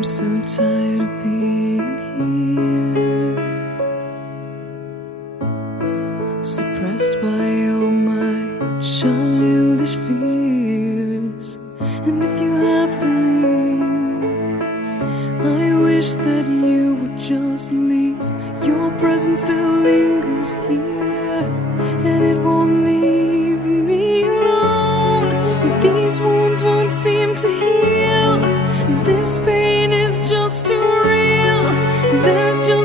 I'm so tired of being here, suppressed by all my childish fears. And if you have to leave, I wish that you would just leave. Your presence still lingers here, and it won't leave me alone. These wounds won't seem to heal. This pain is just too real. There's just